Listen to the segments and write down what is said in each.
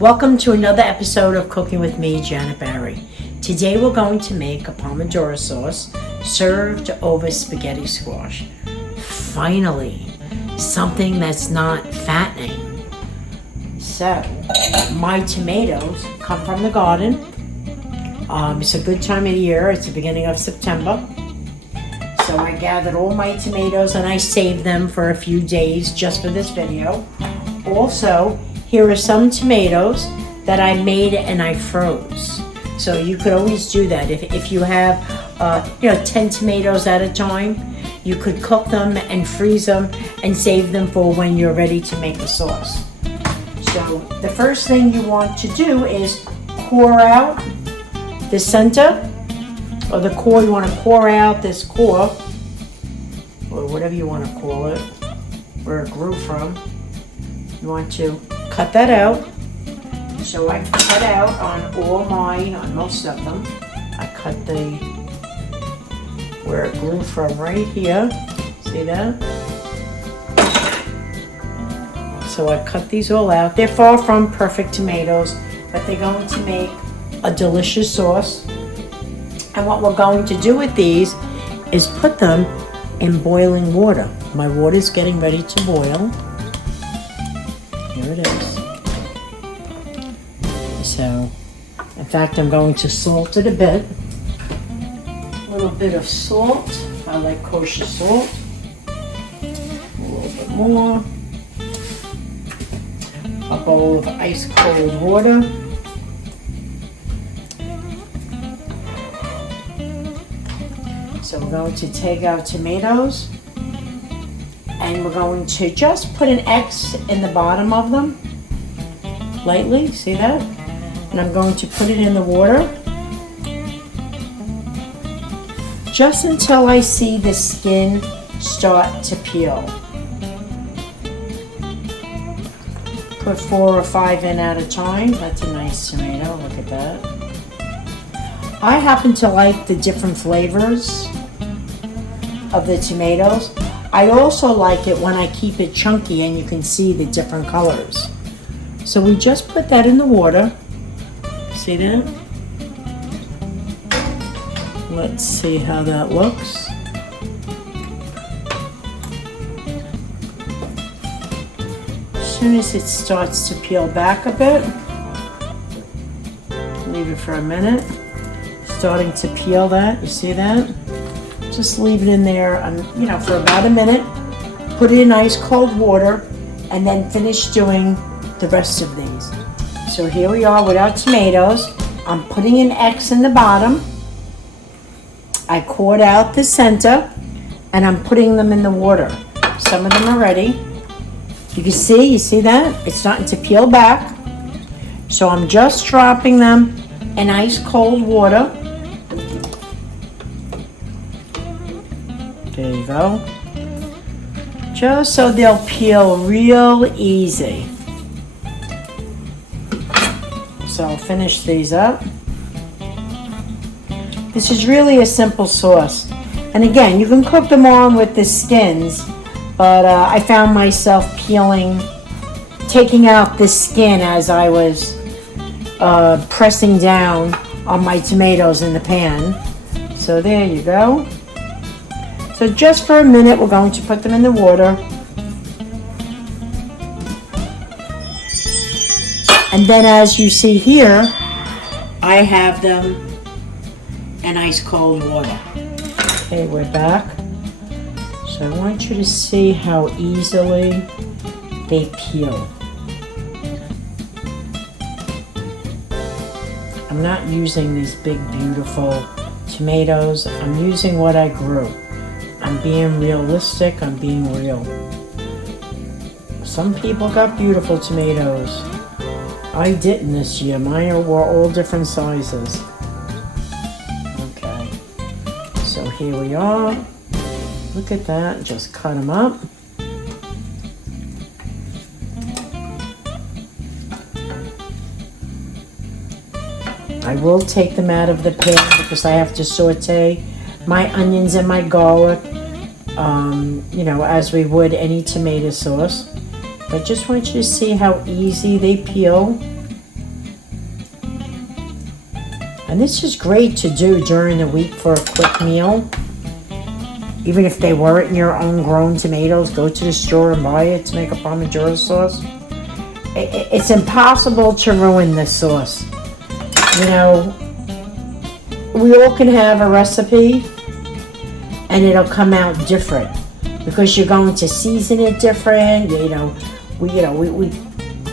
Welcome to another episode of Cooking with me, Janet Bari. Today we're going to make a Pomodoro sauce served over spaghetti squash. Finally, something that's not fattening. So, my tomatoes come from the garden. It's a good time of the year. It's the beginning of September. So I gathered all my tomatoes and I saved them for a few days just for this video. Also, here are some tomatoes that I made and I froze. So you could always do that. If you have 10 tomatoes at a time, you could cook them and freeze them and save them for when you're ready to make the sauce. So the first thing you want to do is core out the center, or the core. You want to core out this core, or whatever you want to call it, where it grew from. You want to cut that out. So I cut out on most of them. I cut where it grew from right here. See that? So I cut these all out. They're far from perfect tomatoes, but they're going to make a delicious sauce. And what we're going to do with these is put them in boiling water. My water is getting ready to boil. Here it is. So, in fact, I'm going to salt it a bit. A little bit of salt. I like kosher salt. A little bit more. A bowl of ice cold water. So we're going to take our tomatoes and we're going to just put an X in the bottom of them, lightly, see that? And I'm going to put it in the water just until I see the skin start to peel. Put 4 or 5 in at a time. That's a nice tomato, look at that. I happen to like the different flavors of the tomatoes. I also like it when I keep it chunky and you can see the different colors. So we just put that in the water. See that? Let's see how that looks. As soon as it starts to peel back a bit, leave it for a minute. Starting to peel that, you see that? Just leave it in there, for about a minute. Put it in ice cold water, and then finish doing the rest of these. So here we are with our tomatoes. I'm putting an X in the bottom. I cored out the center, and I'm putting them in the water. Some of them are ready. You see that? It's starting to peel back. So I'm just dropping them in ice cold water. There you go. Just so they'll peel real easy. So I'll finish these up. This is really a simple sauce. And again, you can cook them on with the skins, but I found myself taking out the skin as I was pressing down on my tomatoes in the pan. So there you go. So just for a minute, we're going to put them in the water. And then as you see here, I have them in ice cold water. Okay, we're back. So I want you to see how easily they peel. I'm not using these big, beautiful tomatoes. I'm using what I grew. I'm being realistic, I'm being real. Some people got beautiful tomatoes. I didn't this year. Mine were all different sizes. Okay. So here we are. Look at that. Just cut them up. I will take them out of the pan because I have to saute my onions and my garlic, as we would any tomato sauce. I just want you to see how easy they peel. And this is great to do during the week for a quick meal. Even if they weren't your own grown tomatoes, go to the store and buy it to make a Pomodoro sauce. It's impossible to ruin this sauce. You know, we all can have a recipe and it'll come out different because you're going to season it different. We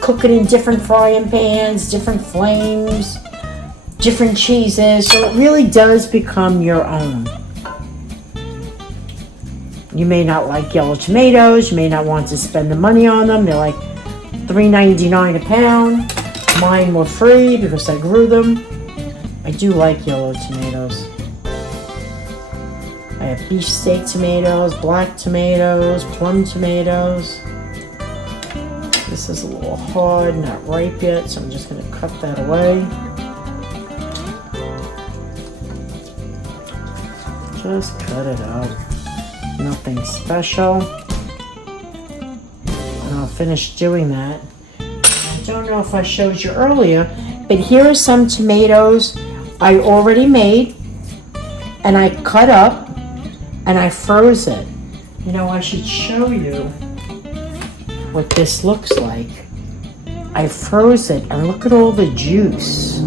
cook it in different frying pans, different flames, different cheeses, so it really does become your own. You may not like yellow tomatoes, you may not want to spend the money on them. They're like $3.99 a pound. Mine were free because I grew them. I do like yellow tomatoes. I have beefsteak tomatoes, black tomatoes, plum tomatoes. This is a little hard, not ripe yet, so I'm just going to cut that away. Just cut it out. Nothing special. And I'll finish doing that. I don't know if I showed you earlier, but here are some tomatoes I already made, and I cut up, and I froze it. You know, I should show you what this looks like. I froze it, and look at all the juice,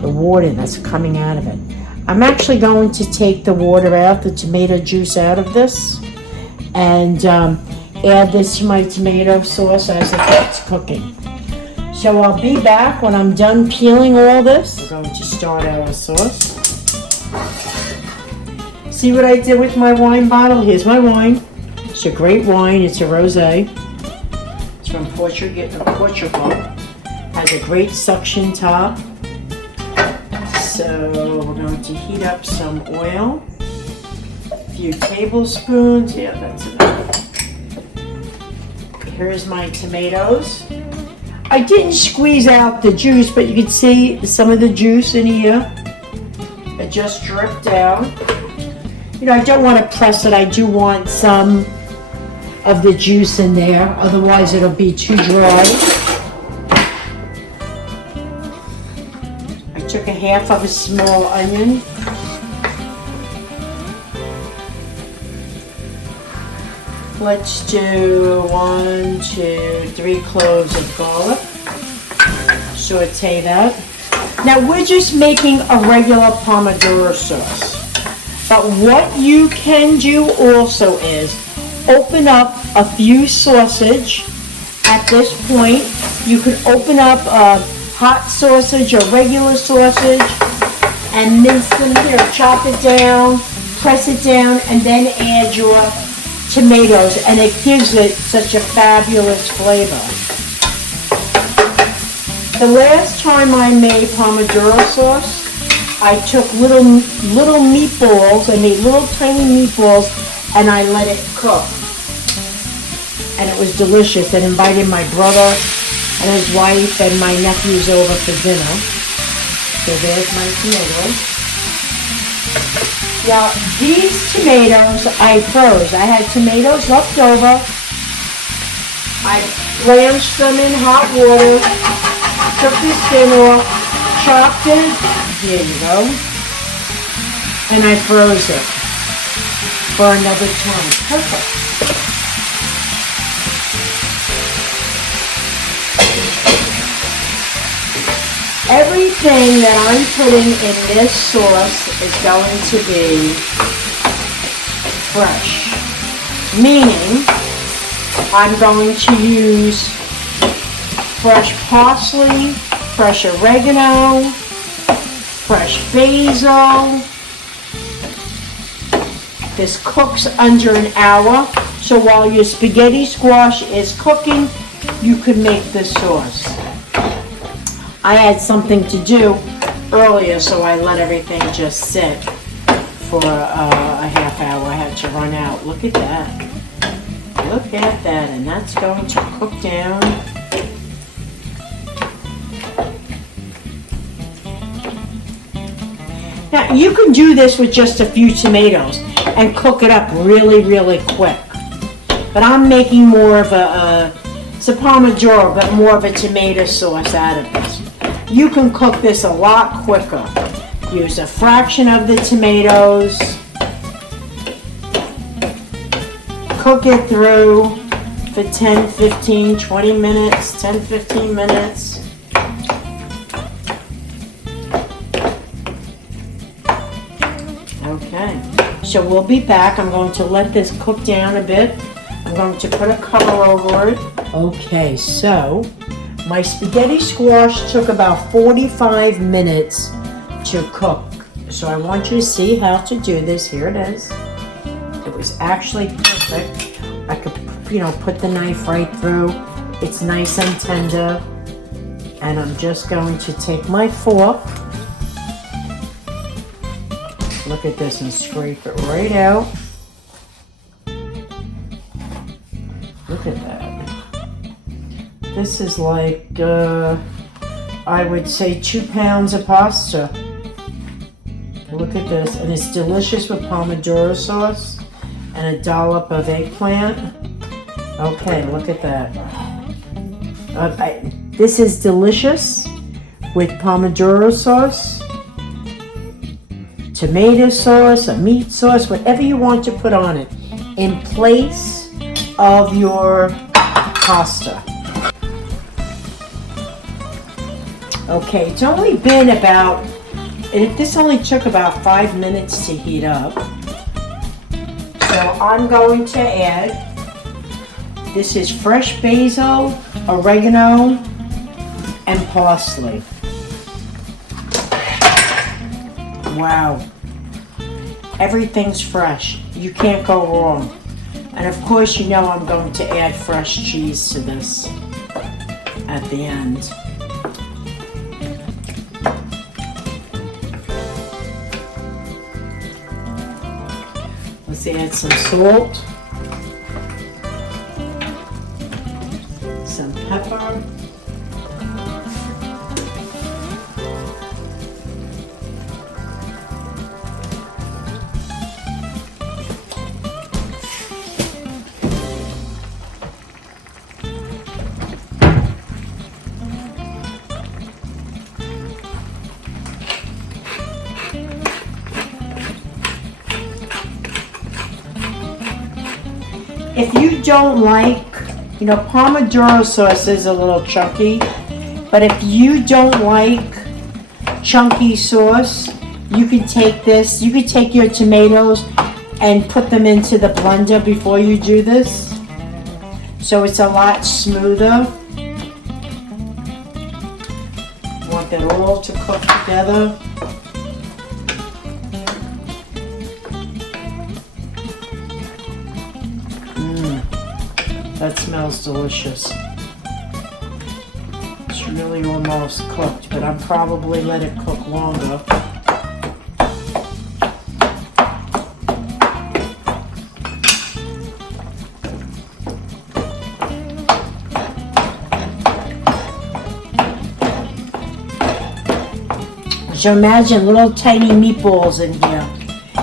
the water that's coming out of it. I'm actually going to take the water out, the tomato juice out of this, and add this to my tomato sauce as it gets cooking. So I'll be back when I'm done peeling all this. We're going to start our sauce. See what I did with my wine bottle? Here's my wine. It's a great wine. It's a rosé. It's from Portugal. Has a great suction top. So we're going to heat up some oil. A few tablespoons. Yeah, that's enough. Here's my tomatoes. I didn't squeeze out the juice, but you can see some of the juice in here. It just dripped out. You know, I don't want to press it. I do want some of the juice in there. Otherwise, it'll be too dry. I took a half of a small onion. Let's do 1, 2, 3 cloves of garlic. Saute that. Now we're just making a regular Pomodoro sauce. But what you can do also is open up a few sausage. At this point, you could open up a hot sausage or regular sausage and mince them here. Chop it down, press it down, and then add your tomatoes, and it gives it such a fabulous flavor. The last time I made Pomodoro sauce, I took little meatballs, I made little tiny meatballs, and I let it cook. And it was delicious. I invited my brother and his wife and my nephews over for dinner. So there's my tomatoes. Now, these tomatoes I froze. I had tomatoes left over. I blanched them in hot water, took the skin off, chopped it, here you go, and I froze it for another time. Perfect. Everything that I'm putting in this sauce is going to be fresh, meaning I'm going to use fresh parsley, fresh oregano, fresh basil. This cooks under an hour, so while your spaghetti squash is cooking, you can make this sauce. I had something to do earlier, so I let everything just sit for a half hour. I had to run out. Look at that. Look at that, and that's going to cook down. Now, you can do this with just a few tomatoes and cook it up really, really quick. But I'm making more of it's a Pomodoro, but more of a tomato sauce out of this. You can cook this a lot quicker. Use a fraction of the tomatoes. Cook it through for 10, 15, 20 minutes, 10, 15 minutes. Okay, so we'll be back. I'm going to let this cook down a bit. I'm going to put a cover over it. Okay, so my spaghetti squash took about 45 minutes to cook. So I want you to see how to do this. Here it is. It was actually perfect. I could, put the knife right through. It's nice and tender. And I'm just going to take my fork. Look at this and scrape it right out. Look at that. This is like, I would say 2 pounds of pasta. Look at this, and it's delicious with Pomodoro sauce and a dollop of eggplant. Okay, look at that. This is delicious with Pomodoro sauce, tomato sauce, a meat sauce, whatever you want to put on it, in place of your pasta. Okay, it's only been about, this only took about 5 minutes to heat up. So I'm going to add, this is fresh basil, oregano, and parsley. Wow. Everything's fresh. You can't go wrong. And of course, I'm going to add fresh cheese to this at the end. Let's add some salt, some pepper, if you don't like, Pomodoro sauce is a little chunky, but if you don't like chunky sauce, you can take this, you could take your tomatoes and put them into the blender before you do this. So it's a lot smoother. Want that all to cook together. That smells delicious. It's really almost cooked, but I'll probably let it cook longer. So imagine little tiny meatballs in here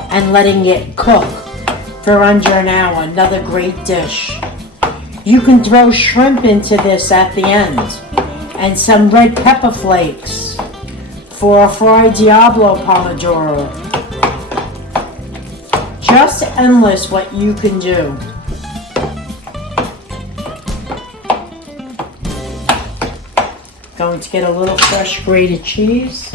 and letting it cook for under an hour. Another great dish. You can throw shrimp into this at the end and some red pepper flakes for a fried Diablo Pomodoro. Just endless what you can do. Going to get a little fresh grated cheese.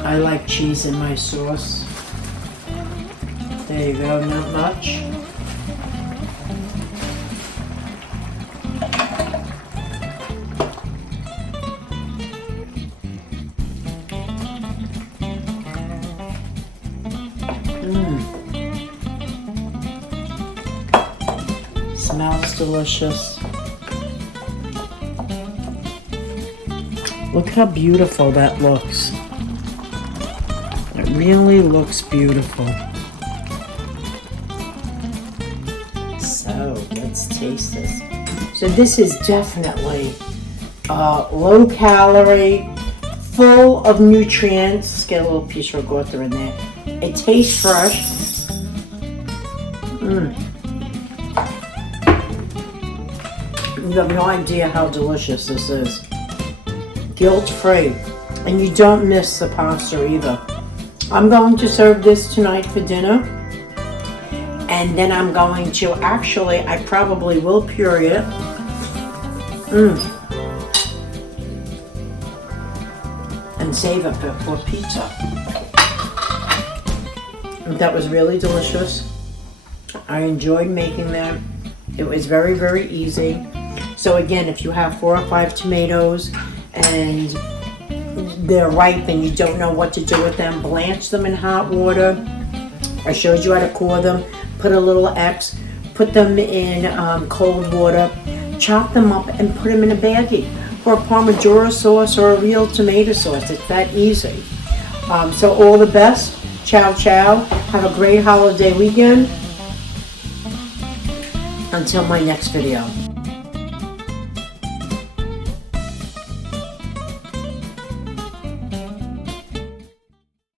I like cheese in my sauce. There you go, not much. Smells delicious. Look how beautiful that looks. It really looks beautiful. So let's taste this. So this is definitely low calorie, full of nutrients. Let's get a little piece of gota in there. It tastes fresh. You have no idea how delicious this is. Guilt-free. And you don't miss the pasta either. I'm going to serve this tonight for dinner. And then I'm going to, actually, I probably will puree it. And save it for pizza. That was really delicious. I enjoyed making that. It was very, very easy. So again, if you have 4 or 5 tomatoes and they're ripe and you don't know what to do with them, blanch them in hot water. I showed you how to core them. Put a little X, put them in cold water, chop them up and put them in a baggie for a Pomodoro sauce or a real tomato sauce. It's that easy. So all the best. Ciao, ciao. Have a great holiday weekend. Until my next video.